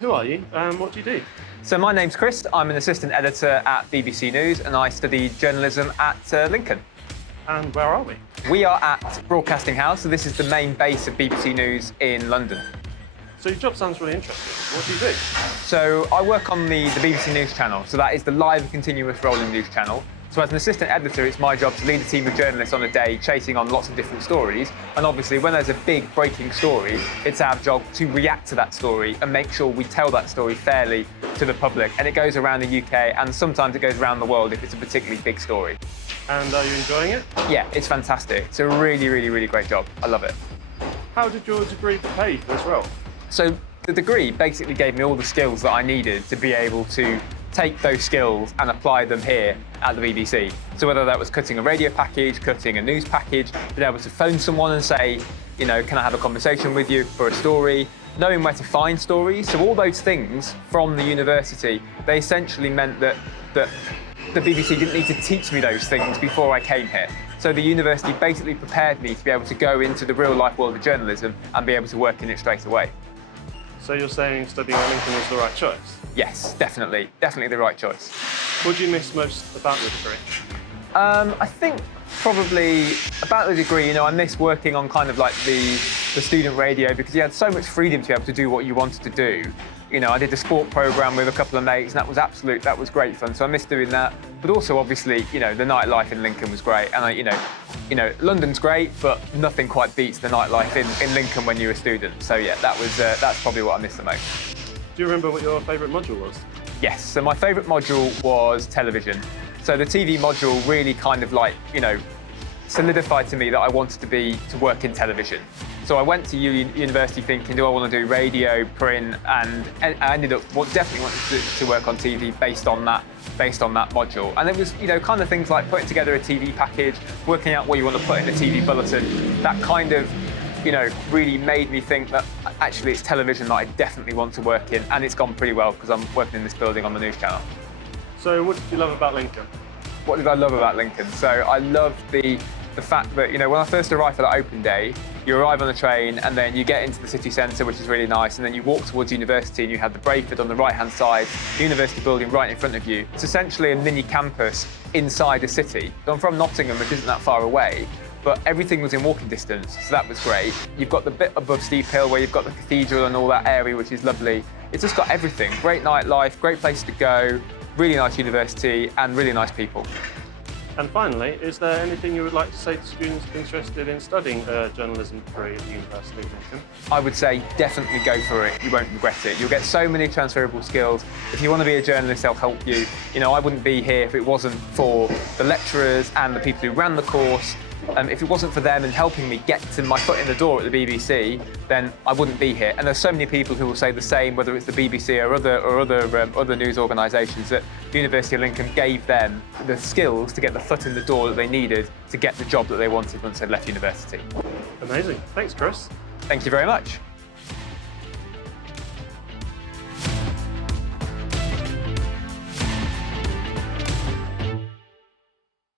Who are you and what do you do? So my name's Chris, I'm an assistant editor at BBC News and I study journalism at Lincoln. And where are we? We are at Broadcasting House, so this is the main base of BBC News in London. So your job sounds really interesting. What do you do? So I work on the BBC News channel, so that is the live and continuous rolling news channel. So as an assistant editor, it's my job to lead a team of journalists on a day chasing on lots of different stories. And obviously, when there's a big breaking story, it's our job to react to that story and make sure we tell that story fairly to the public. And it goes around the UK and sometimes it goes around the world if it's a particularly big story. And are you enjoying it? Yeah, it's fantastic. It's a really, really, really great job. I love it. How did your degree prepare you for this role? So the degree basically gave me all the skills that I needed to be able to take those skills and apply them here at the BBC. So whether that was cutting a radio package, cutting a news package, being able to phone someone and say, you know, can I have a conversation with you for a story, knowing where to find stories. So all those things from the university, they essentially meant that the BBC didn't need to teach me those things before I came here. So the university basically prepared me to be able to go into the real life world of journalism and be able to work in it straight away. So you're saying studying at Lincoln was the right choice? Yes, definitely the right choice. What do you miss most about your degree? I think probably about the degree, you know, I miss working on kind of like the student radio because you had so much freedom to be able to do what you wanted to do. You know, I did a sport programme with a couple of mates and that was great fun. So I miss doing that. But also, obviously, you know, the nightlife in Lincoln was great. And, you know, London's great, but nothing quite beats the nightlife in Lincoln when you're a student. So yeah, that's probably what I miss the most. Do you remember what your favourite module was? Yes, so my favourite module was television. So the TV module really kind of like, you know, solidified to me that I wanted to work in television. So I went to university thinking, do I want to do radio, print, and I ended up definitely wanting to work on TV based on that module. And it was, you know, kind of things like putting together a TV package, working out what you want to put in a TV bulletin. That kind of, you know, really made me think that actually it's television that I definitely want to work in, and it's gone pretty well because I'm working in this building on the news channel. So what did you love about Lincoln? What did I love about Lincoln? So I loved the fact that, you know, when I first arrived for that open day, you arrive on the train and then you get into the city centre, which is really nice, and then you walk towards university and you have the Brayford on the right-hand side, the university building right in front of you. It's essentially a mini campus inside a city. So I'm from Nottingham, which isn't that far away, but everything was in walking distance, so that was great. You've got the bit above Steep Hill where you've got the cathedral and all that area, which is lovely. It's just got everything. Great nightlife, great place to go, really nice university, and really nice people. And finally, is there anything you would like to say to students interested in studying a journalism degree at the University of Lincoln? I would say definitely go for it. You won't regret it. You'll get so many transferable skills. If you want to be a journalist, they'll help you. You know, I wouldn't be here if it wasn't for the lecturers and the people who ran the course. If it wasn't for them and helping me get to my foot in the door at the BBC, then I wouldn't be here. And there's so many people who will say the same, whether it's the BBC or other news organisations, that the University of Lincoln gave them the skills to get the foot in the door that they needed to get the job that they wanted once they left university. Amazing. Thanks, Chris. Thank you very much.